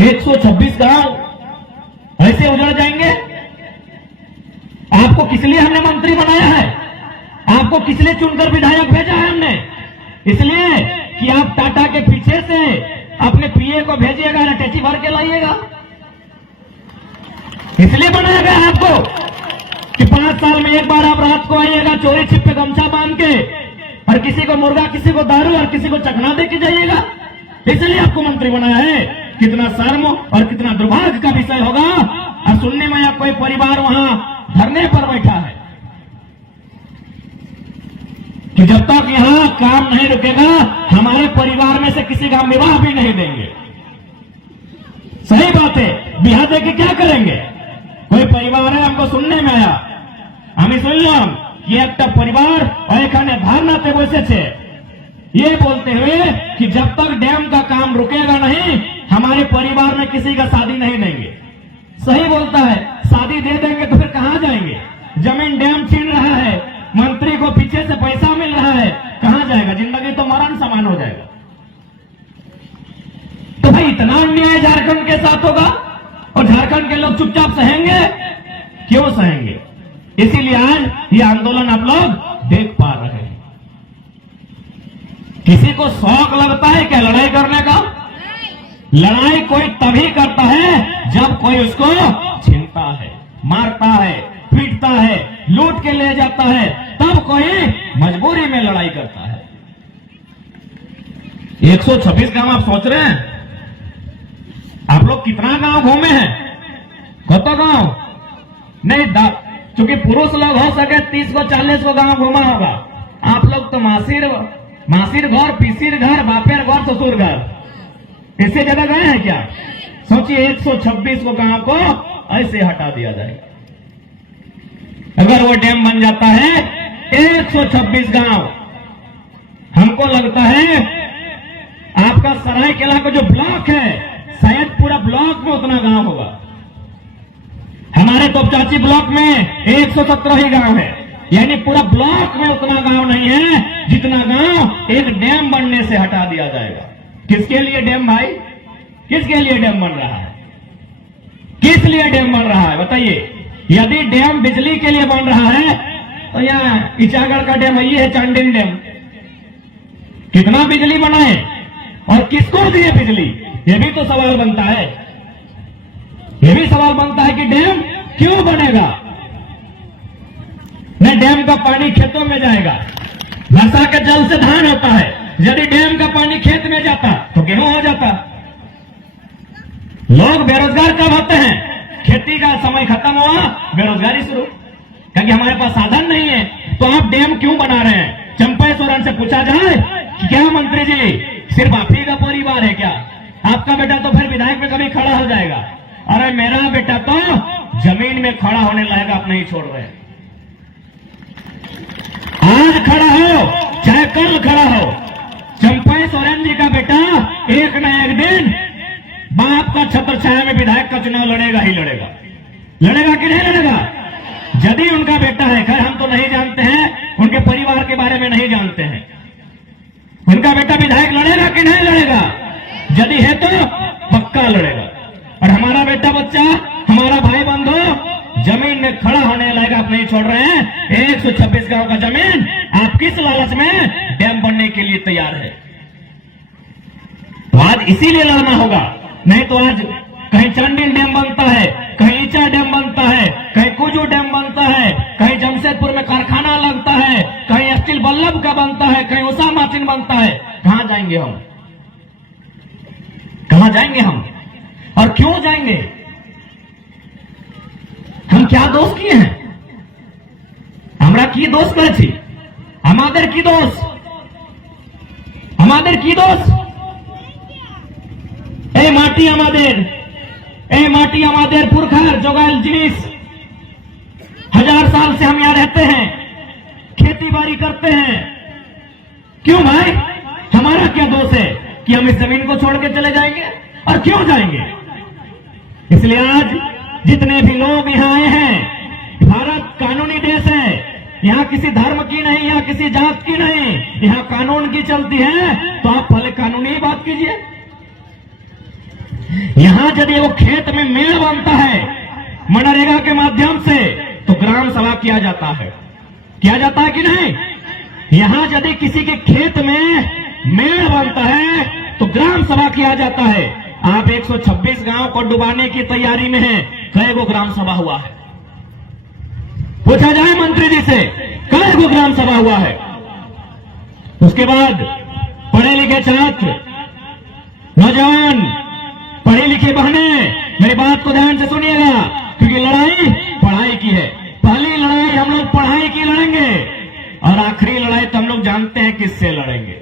126 गांव ऐसे उजड़ जाएंगे? आपको किस लिए हमने मंत्री बनाया है? आपको किस लिए चुनकर विधायक भेजा है हमने? इसलिए कि आप टाटा के पीछे से अपने पीए को भेजिएगा, अटैची भर के लाइएगा। इसलिए बनाया गया आपको कि 5 साल में एक बार आप रात को आइएगा, चोरी छिप पे गमछा बांध के, और किसी को मुर्गा, किसी को दारू और किसी को चखना दे के जाइएगा। इसलिए आपको मंत्री बनाया है। कितना शर्म और कितना दुर्भाग्य का विषय होगा। और सुनने में या कोई परिवार वहां धरने पर बैठा है कि जब तक यहां काम नहीं रुकेगा हमारे परिवार में से किसी का विवाह भी नहीं देंगे। सही बात है, बिहार दे के क्या करेंगे? कोई परिवार है, हमको सुनने में आया, हमें सुनलाम कि एक परिवार और एक धारणा थे वैसे थे, ये बोलते हुए कि जब तक डैम का काम रुकेगा नहीं हमारे परिवार में किसी का शादी नहीं देंगे। सही बोलता है, शादी दे देंगे तो फिर कहां जाएंगे? जमीन डैम छीन रहा है, मंत्री को पीछे से पैसा मिल रहा है, कहां जाएगा? जिंदगी तो मरण समान हो जाएगा। तो भाई इतना अन्याय झारखंड के साथ होगा और झारखंड के लोग चुपचाप सहेंगे? क्यों सहेंगे? इसीलिए आज ये आंदोलन आप लोग देख पा रहे हैं। किसी को शौक लगता है क्या लड़ाई करने का? लड़ाई कोई तभी करता है जब कोई उसको छीनता है, मारता है, पीटता है, लूट के ले जाता है, तब कोई मजबूरी में लड़ाई करता है। 126 गांव आप सोच रहे हैं? आप लोग कितना गांव घूमे हैं? कतो गांव नहीं, चूंकि पुरुष लोग हो सके 30 को 40 को गांव घूमा होगा। आप लोग तो मासिर घर, पीसिर घर, बापेर घर, ससुर घर, इससे ज्यादा गए हैं क्या? सोचिए 126 को गांव को ऐसे हटा दिया जाएगा। अगर वो डैम बन जाता है 126 गांव, हमको लगता है आपका सरायकेला का जो ब्लॉक है शायद पूरा ब्लॉक में उतना गांव होगा। हमारे तोपचाची ब्लॉक में 117 ही गांव है, यानी पूरा ब्लॉक में उतना गांव नहीं है जितना गांव एक डैम बनने से हटा दिया जाएगा। किसके लिए डैम भाई? किसके लिए डैम बन रहा है? किस लिए डैम बन रहा है बताइए? यदि डैम बिजली के लिए बन रहा है तो यहाँ इचागढ़ का डैम ये है, चांडिल डैम, कितना बिजली बना है और किसको दिए बिजली? ये भी तो सवाल बनता है। ये भी सवाल बनता है कि डैम क्यों बनेगा? न डैम का पानी खेतों में जाएगा, वर्षा के जल से धान होता है। यदि डैम का पानी खेत में जाता तो गेहूं हो जाता। लोग बेरोजगार कब होते हैं? खेती का समय खत्म हुआ, बेरोजगारी शुरू, क्योंकि हमारे पास साधन नहीं है। तो आप डैम क्यों बना रहे हैं? चंपा सोरेन से पूछा जाए कि क्या मंत्री जी सिर्फ आप ही का परिवार है क्या? आपका बेटा तो फिर विधायक में कभी खड़ा हो जाएगा। अरे मेरा बेटा तो जमीन में खड़ा होने लायक आप नहीं छोड़ रहे। आज खड़ा हो चाहे कल खड़ा हो, चंपा सोरेन जी का बेटा एक न एक दिन बाप का छत्र छाया में विधायक का चुनाव लड़ेगा ही लड़ेगा। लड़ेगा कि नहीं लड़ेगा? यदि उनका बेटा है, खैर हम तो नहीं जानते हैं, उनके परिवार के बारे में नहीं जानते हैं, उनका बेटा विधायक लड़ेगा कि नहीं लड़ेगा? यदि है तो पक्का लड़ेगा। और हमारा बेटा बच्चा, हमारा भाई बंधु जमीन में खड़ा होने लायक आप नहीं छोड़ रहे हैं। 126 गांव का जमीन आप किस लालच में डैम बनने के लिए तैयार है? तो आज इसीलिए लड़ना होगा, नहीं तो आज कहीं चंडिल डैम बनता है, कहीं ईचा डैम बनता है, कहीं कुजू डैम बनता है, कहीं जमशेदपुर में कारखाना लगता है, कहीं स्टील बल्लभ का बनता है, कहीं उषा मार्टिन बनता है। कहां जाएंगे हम? कहां जाएंगे हम? और क्यों जाएंगे? हम क्या दोष किए हैं? हमरा की दोष करे छी? हमारे की दोष? हमारे की दोष? ए माटी हमारे पुरखार जोगाल जिनिस, 1000 साल से हम यहां रहते हैं, खेती बाड़ी करते हैं। क्यों भाई? हमारा क्या दोष है कि हम इस जमीन को छोड़ के चले जाएंगे? और क्यों जाएंगे? इसलिए आज जितने भी लोग यहाँ आए हैं, भारत कानूनी देश है, यहाँ किसी धर्म की नहीं, यहाँ किसी जात की नहीं, यहाँ कानून की चलती है। तो आप पहले कानूनी बात कीजिए। यहां यदि वो खेत में मेड़ बनता है मनरेगा के माध्यम से तो ग्राम सभा किया जाता है कि नहीं? यहां यदि किसी के खेत में मेड़ बनता है तो ग्राम सभा किया जाता है। आप 126 गांव को डुबाने की तैयारी में हैं, कई गो ग्राम सभा हुआ है? पूछा जाए मंत्री जी से, कई गो ग्राम सभा हुआ है? उसके बाद पढ़े लिखे छात्र, नौजवान, पढ़ी लिखी बहनें, मेरी बात को ध्यान से सुनिएगा, क्योंकि लड़ाई पढ़ाई की है। पहली लड़ाई हम लोग पढ़ाई की लड़ेंगे और आखिरी लड़ाई तो हम लोग जानते हैं किससे लड़ेंगे।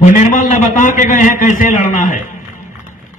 वो निर्मल ने बता के गए हैं कैसे लड़ना है,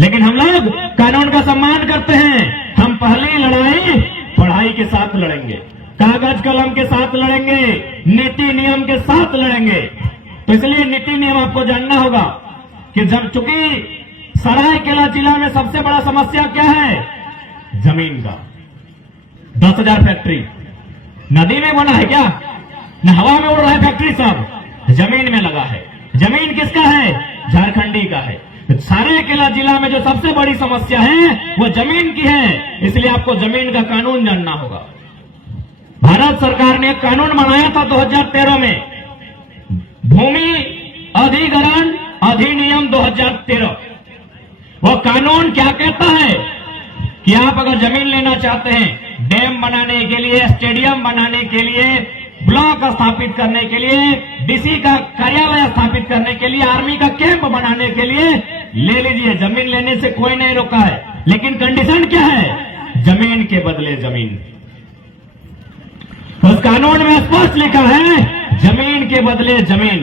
लेकिन हम लोग कानून का सम्मान करते हैं। हम पहली लड़ाई पढ़ाई के साथ लड़ेंगे, कागज कलम के साथ लड़ेंगे, नीति नियम के साथ लड़ेंगे। तो इसलिए नीति नियम आपको जानना होगा कि जब चूंकि सरायकेला जिला में सबसे बड़ा समस्या क्या है? जमीन का। 10,000 फैक्ट्री नदी में बना है क्या? न हवा में उड़ रहा है फैक्ट्री, सब जमीन में लगा है। जमीन किसका है? झारखंडी का है। सरायकेला जिला में जो सबसे बड़ी समस्या है वो जमीन की है, इसलिए आपको जमीन का कानून जानना होगा। भारत सरकार ने एक कानून बनाया था 2013 में, भूमि अधिग्रहण अधिनियम 2013। वो कानून क्या कहता है कि आप अगर जमीन लेना चाहते हैं, डैम बनाने के लिए, स्टेडियम बनाने के लिए, ब्लॉक स्थापित करने के लिए, डीसी का कार्यालय स्थापित करने के लिए, आर्मी का कैंप बनाने के लिए, ले लीजिए। जमीन लेने से कोई नहीं रोका है, लेकिन कंडीशन क्या है? जमीन के बदले जमीन। उस कानून में स्पष्ट लिखा है जमीन के बदले जमीन।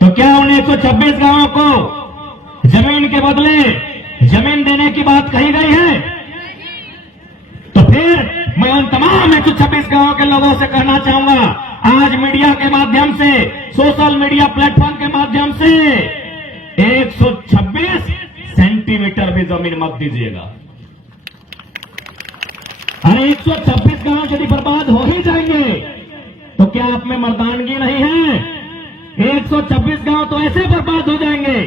तो क्या उन 126 गांवों को जमीन के बदले जमीन देने की बात कही गई है? तो फिर मैं उन तमाम 126 गांवों के लोगों से कहना चाहूंगा, आज मीडिया के माध्यम से, सोशल मीडिया प्लेटफॉर्म के माध्यम से 126 सेंटीमीटर भी जमीन मत दीजिएगा। अरे 126 गांव यदि बर्बाद हो ही जाएंगे तो क्या आप में मर्दानगी नहीं है? 126 गांव तो ऐसे बर्बाद हो जाएंगे।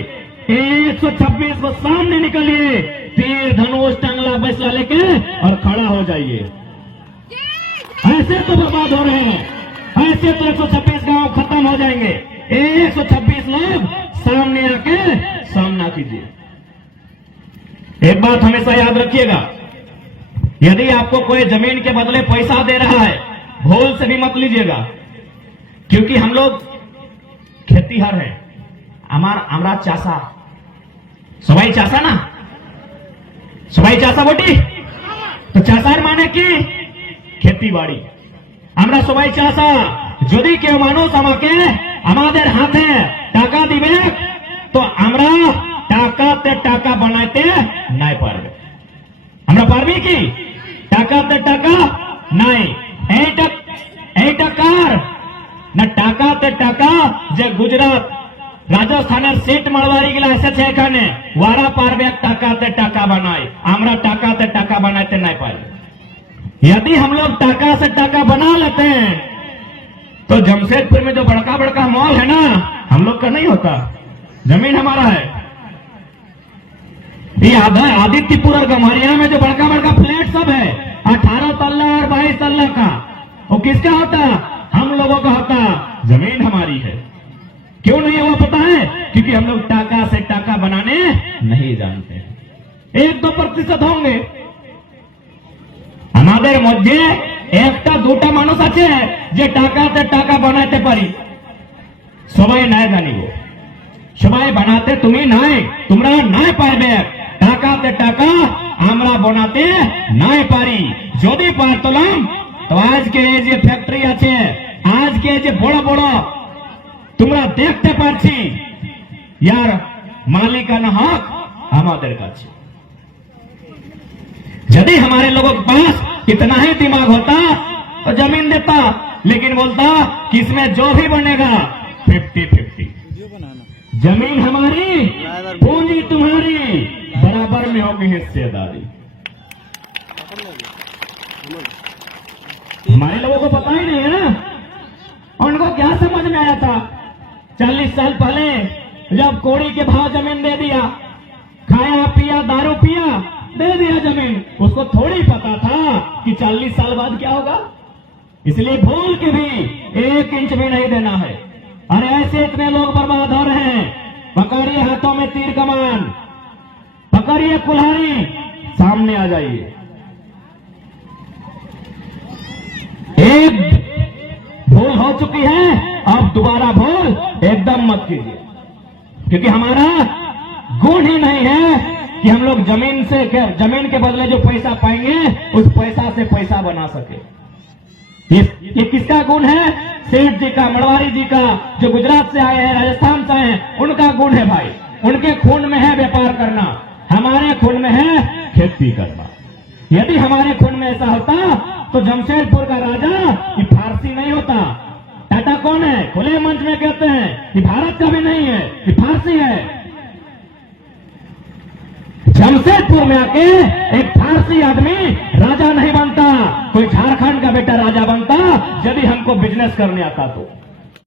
126 को सामने निकलिए, तीर धनुष टंगला फैसला लेके और खड़ा हो जाइए। ऐसे तो बर्बाद हो रहे हैं, ऐसे तो 126 गांव खत्म हो जाएंगे। 126 लोग सामने आके सामना कीजिए। एक बात हमेशा याद रखिएगा, यदि आपको कोई जमीन के बदले पैसा दे रहा है, भूल से भी मत लीजिएगा, क्योंकि हम लोग खेतीहर हैं। हमारा चासा, सबाई चासा ना, सबाई चासा बोटी, तो चाषार माने की खेती बाड़ी। আমরা সবাই চাষা, যদি কেউ মানুষ আমাকে আমাদের হাতে টাকা দিবে তো আমরা টাকাতে টাকা বানাইতে নাই পারবে। আমরা পারবি কি? টাকাতে টাকা নাই। এইটা কার না? টাকাতে টাকা যে গুজরাট রাজস্থানের সিট মারওয়ারি গুলা এসেছে এখানে, ওরা পারবে টাকাতে টাকা বানায়, আমরা টাকাতে টাকা বানাইতে নাই পারবে। यदि हम लोग टाका से टाका बना लेते हैं तो जमशेदपुर में जो बड़का बड़का मॉल है ना, हम लोग का नहीं होता, जमीन हमारा है। ये आदित्यपुर और गम्हरिया में जो बड़का बड़का फ्लैट सब है, 18 तल्ला और 22 तल्ला का, वो किसका होता? हम लोगों का होता। जमीन हमारी है। क्यों नहीं है वो पता है? क्योंकि हम लोग टाका से टाका बनाने नहीं जानते। 1-2% होंगे আমাদের মধ্যে, একটা দুটা মানুষ আছে যে টাকাতে টাকা বানাতে পারি, সবাই নাই জানিব, সবাই বানাতে তুমি নাই, তোমরা নাই পারবে। টাকাতে টাকা আমরা বানাতে নাই পারি। যদি পারতাম তো আজকে এই যে ফ্যাক্টরি আছে, আজকে যে বড় বড় তোমরা দেখতে পাচ্ছি, ইয়ার মালিকানা হক আমাদের কাছে। यदि हमारे लोगों के पास इतना ही दिमाग होता तो जमीन देता, लेकिन बोलता कि इसमें जो भी बनेगा 50-50, जमीन हमारी, पूंजी तुम्हारी, बराबर में होगी हिस्सेदारी। हमारे लोगों को पता ही नहीं है ना, उनको क्या समझ में आया था 40 साल पहले जब कोड़ी के भाव जमीन दे दिया, दे दिया जमीन। उसको थोड़ी पता था कि 40 साल बाद क्या होगा, इसलिए भूल के भी 1 इंच भी नहीं देना है। अरे ऐसे इतने लोग बर्बाद हो रहे हैं। पकड़िए हाथों में तीर कमान, पकड़िए कुल्हाड़ी, सामने आ जाइए। एक भूल हो चुकी है, अब दोबारा भूल एकदम मत कीजिए, क्योंकि हमारा गुण ही नहीं है कि हम लोग जमीन के बदले जो पैसा पाएंगे उस पैसा से पैसा बना सके। ये किसका गुण है? सेठ जी का, मड़वारी जी का, जो गुजरात से आए हैं, राजस्थान से हैं, उनका गुण है भाई। उनके खून में है व्यापार करना, हमारे खून में है खेती करना। यदि हमारे खून में ऐसा होता तो जमशेदपुर का राजा ये फारसी नहीं होता। टाटा कौन है? खुले मंच में कहते हैं कि भारत का भी नहीं है, ये फारसी है। जमशेदपुर में आके एक फारसी आदमी राजा नहीं बनता, कोई झारखंड का बेटा राजा बनता, यदि हमको बिजनेस करने आता तो।